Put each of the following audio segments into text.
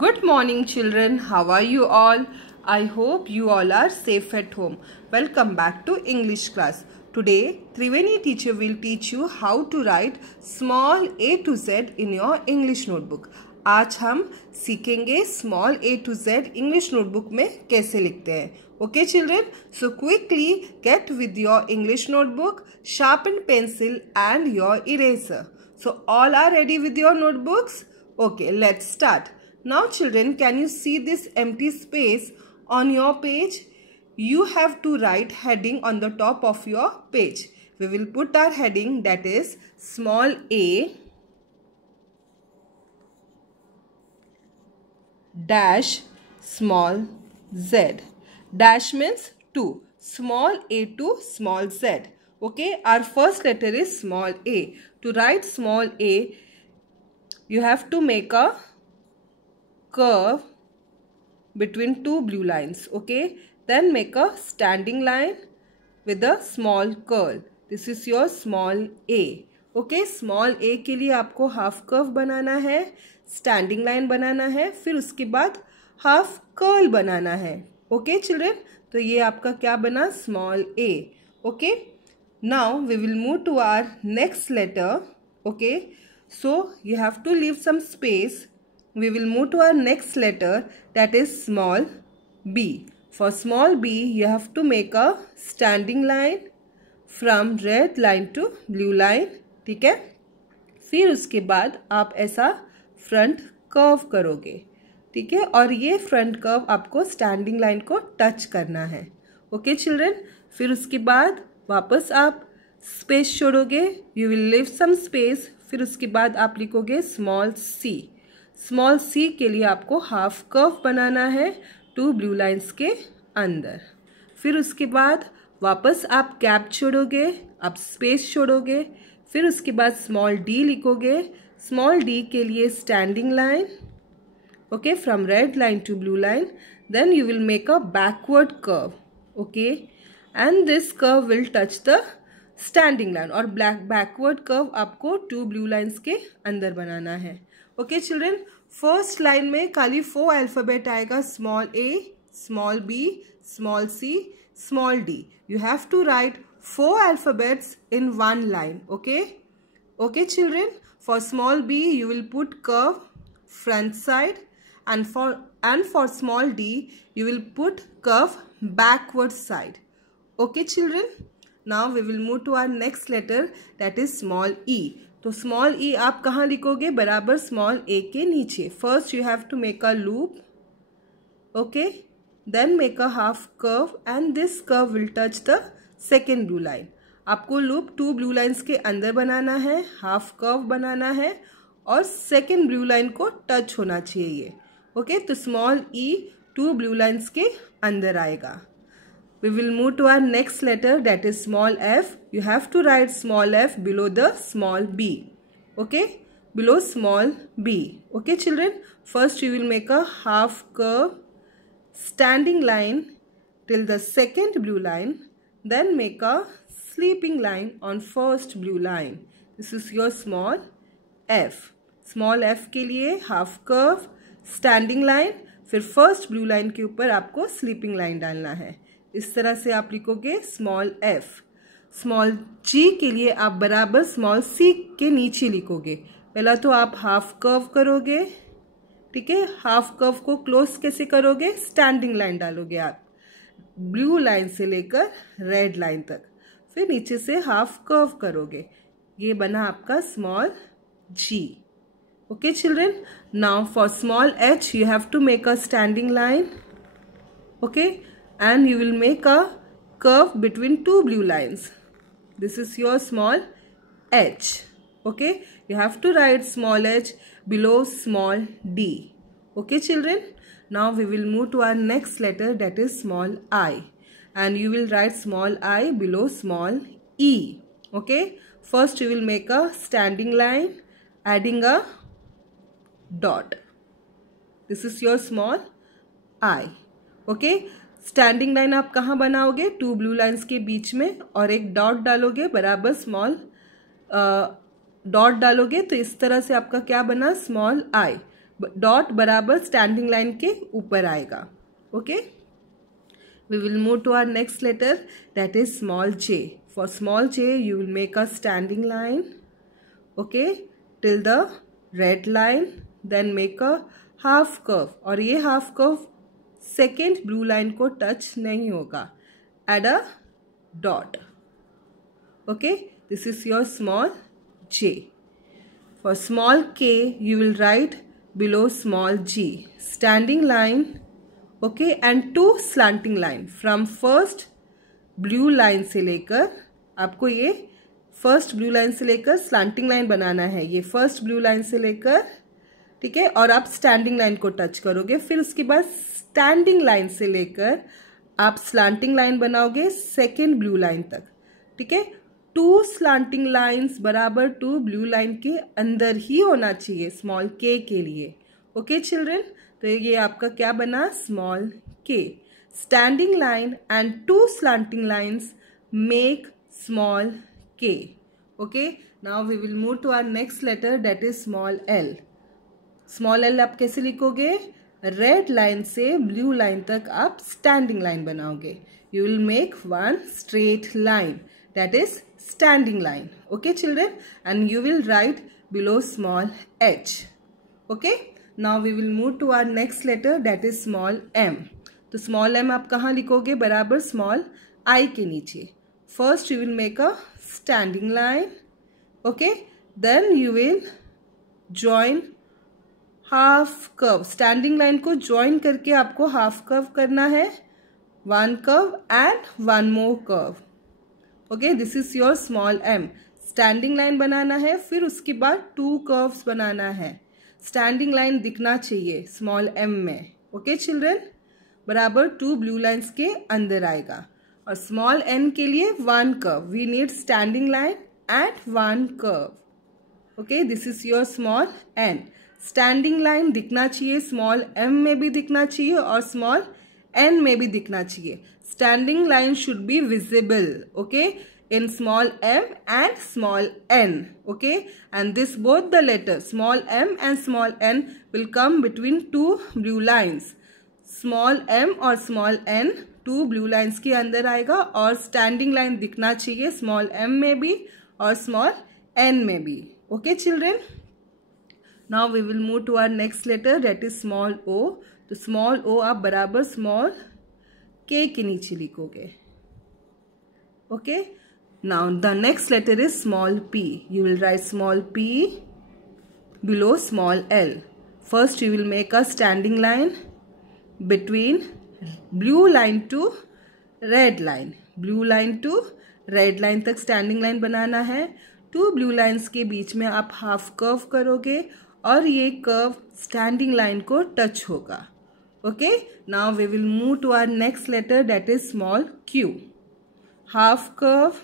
Good morning children, how are you all? I hope you all are safe at home. Welcome back to English class. Today Triveni teacher will teach you how to write small a to z in your English notebook. आज हम सीखेंगे small a to z English notebook में कैसे लिखते हैं. Okay children, so quickly get with your English notebook, sharpen pencil and your eraser. So all are ready with your notebooks? Okay, let's start. Now children, can you see this empty space on your page? You have to write heading on the top of your page. We will put our heading, that is small a dash small z. Dash means 2. Small a to small z. Okay, our first letter is small a. To write small a, you have to make a curve between two blue lines. Okay, then make a standing line with a small curl. This is your small a. Okay, small a के लिए आपको half curve बनाना है, standing line बनाना है, फिर उसके बाद half curl बनाना है. ओके चिल्ड्रन, तो ये आपका क्या बना, small A. Okay, now we will move to our next letter. Okay, so you have to leave some space. We will move to our next letter, that is small b. For small b, you have to make a standing line from red line to blue line. ठीक है, फिर उसके बाद आप ऐसा front curve करोगे. ठीक है, और ये फ्रंट कर्व आपको स्टैंडिंग लाइन को टच करना है. ओके चिल्ड्रन, फिर उसके बाद वापस आप स्पेस छोड़ोगे. You will leave some space. फिर उसके बाद आप लिखोगे स्मॉल सी. स्मॉल सी के लिए आपको हाफ कर्व बनाना है टू ब्लू लाइंस के अंदर. फिर उसके बाद वापस आप गैप छोड़ोगे, आप स्पेस छोड़ोगे. फिर उसके बाद स्मॉल डी लिखोगे. स्मॉल डी के लिए standing line, okay, from red line to blue line. Then you will make a backward curve. Okay, and this curve will touch the standing line. और बैकवर्ड कर्व आपको two blue lines के अंदर बनाना है. Okay children, first line में खाली 4 alphabet आएगा, small A, small B, small C, small D. You have to write 4 alphabets in 1 line. Okay, okay children, for small B you will put curve front side, and for small d you will put curve backward side. Okay children, now we will move to our next letter, that is small e. तो small e आप कहाँ लिखोगे, बराबर small a के नीचे. First you have to make a loop. Okay, then make a half curve and this curve will touch the second blue line. आपको loop 2 blue lines के अंदर बनाना है, हाफ कर्व बनाना है और सेकेंड ब्लू लाइन को टच होना चाहिए. ओके, तो स्मॉल e 2 ब्लू लाइंस के अंदर आएगा. We will move to our next letter, that is small f. You have to write small f below the small b. Okay, below small b. Okay children, first you will make a half curve, standing line till the second blue line. Then make a sleeping line on first blue line. This is your small f. Small f के लिए half curve, standing line, फिर first blue line के ऊपर आपको sleeping line डालना है. इस तरह से आप लिखोगे स्मॉल एफ. स्मॉल जी के लिए आप बराबर स्मॉल सी के नीचे लिखोगे. पहला तो आप हाफ कर्व करोगे. ठीक है, हाफ कर्व को क्लोज कैसे करोगे, स्टैंडिंग लाइन डालोगे आप ब्लू लाइन से लेकर रेड लाइन तक, फिर नीचे से हाफ कर्व करोगे. ये बना आपका small G. Okay children, now for small H you have to make a standing line. Okay, and you will make a curve between 2 blue lines. This is your small h. Okay, you have to write small h below small d. Okay children, now we will move to our next letter, that is small I, and you will write small I below small e. Okay, first you will make a standing line adding a dot. This is your small I. Okay, standing line आप कहाँ बनाओगे, 2 blue lines के बीच में, और एक dot डालोगे, बराबर small dot डालोगे. तो इस तरह से आपका क्या बना, स्मॉल आई. डॉट बराबर स्टैंडिंग लाइन के ऊपर आएगा. Okay, we will move to our next letter, that is small j. For small j you will make a standing line, okay, till the red line, then make a half curve. और ये half curve second blue line को touch नहीं होगा. Add a dot. Okay, this is your small j. For small k you will write below small g, standing line, okay, and two slanting line. From first blue line से लेकर आपको ये first blue line से लेकर slanting line बनाना है. ये first blue line से लेकर, ठीक है, और आप स्टैंडिंग लाइन को टच करोगे. फिर उसके बाद स्टैंडिंग लाइन से लेकर आप स्लैंटिंग लाइन बनाओगे सेकेंड ब्लू लाइन तक. ठीक है, टू स्लैंटिंग लाइंस बराबर टू ब्लू लाइन के अंदर ही होना चाहिए स्मॉल के लिए. ओके चिल्ड्रन, तो ये आपका क्या बना, small K. Standing line and two slanting lines make small k. okay, now we will move to our next letter, that is small l. small l आप कैसे लिखोगे, रेड लाइन से ब्लू लाइन तक आप स्टैंडिंग लाइन बनाओगे. you will make one straight line, that is standing line. okay children, and you will write below small h. okay, now we will move to our next letter, that is small m. तो small m आप कहाँ लिखोगे, बराबर small I के नीचे. first you will make a standing line, okay, then you will join half curve. standing line को join करके आपको half curve करना है, one curve and one more curve. okay, this is your small m. standing line बनाना है, फिर उसके बाद two curves बनाना है. standing line दिखना चाहिए small m में. okay children, बराबर two blue lines के अंदर आएगा. और स्मॉल n के लिए one curve, we need standing line and one curve. Okay, this is your small n. Standing line दिखना चाहिए, स्मॉल m में भी दिखना चाहिए और स्मॉल n में भी दिखना चाहिए. Standing line should be visible, okay, in small m and small n. okay, and this both the letters small m and small n will come between two blue lines. Small m और small n two blue lines के अंदर आएगा और standing line दिखना चाहिए small m में भी और स्मॉल n में भी. Okay children, now we will move to our next letter, that is small o. तो स्मॉल o आप बराबर स्मॉल k के नीचे लिखोगे. Okay, now the next letter is small p. You will write small p below small l. First you will make a standing line between blue line to red line. blue line to red line तक standing line बनाना है. Two blue lines के बीच में आप half curve करोगे और ये curve standing line को touch होगा. okay, now we will move to our next letter, that is small q. half curve,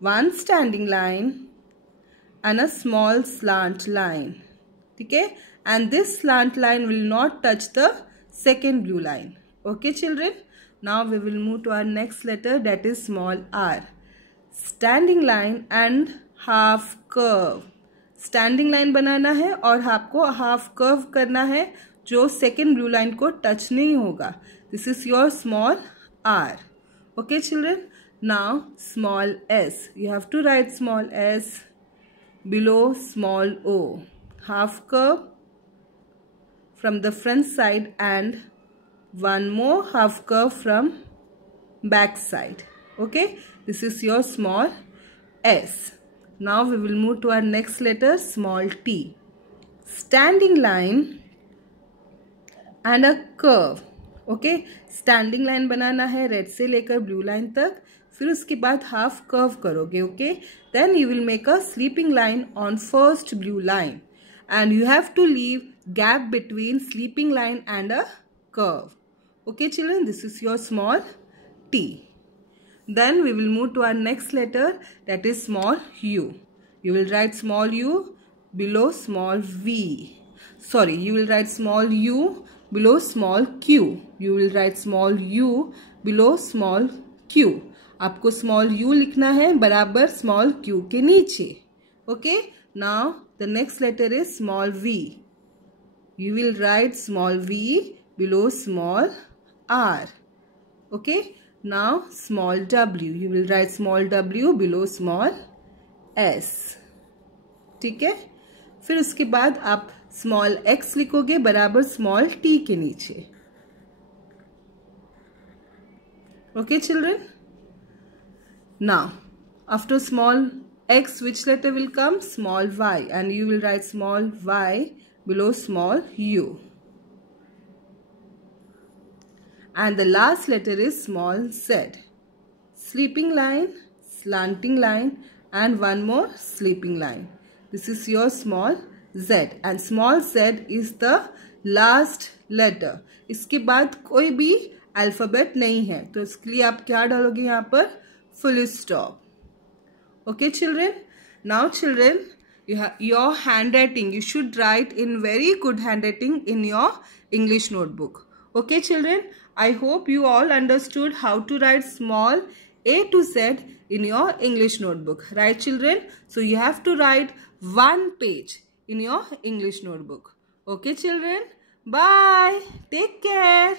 one standing line and a small slant line. ठीक है, and this slant line will not touch the second blue line. okay children, now we will move to our next letter, that is small r. standing line and half curve. standing line बनाना है और आपको half curve करना है जो second blue line को touch नहीं होगा. this is your small r. okay children, now small s. you have to write small s below small o. half curve from the front side and one more half curve from back side. okay, this is your small s. now we will move to our next letter, small t. standing line and a curve. okay, standing line बनाना है red से लेकर blue line तक, फिर उसके बाद half curve करोगे. okay, then you will make a sleeping line on first blue line and you have to leave gap between sleeping line and a curve. okay children, this is your small t. then we will move to our next letter, that is small u. you will write small u below small v. sorry, you will write small u below small q. you will write small u below small q. आपको small u लिखना है बराबर small q के नीचे. okay, now the next letter is small v. you will write small v below small r. Okay. Now small w, you will write small w below small s. ठीक है. फिर उसके बाद आप स्मॉल x लिखोगे बराबर स्मॉल t के नीचे. Okay children. Now after small x, which letter will come? Small y, and you will write small y below small u. And the last letter is small z. Sleeping line, slanting line, and one more sleeping line. This is your small z, and small z is the last letter. इसके बाद कोई भी alphabet नहीं है, तो इसके लिए आप क्या डालोगे यहाँ पर? Full stop. Okay children. Now children, you have your handwriting. You should write in very good handwriting in your English notebook. Okay children. I hope you all understood how to write small a to z in your English notebook. Right children? So you have to write one page in your English notebook. Okay children. Bye. Take care.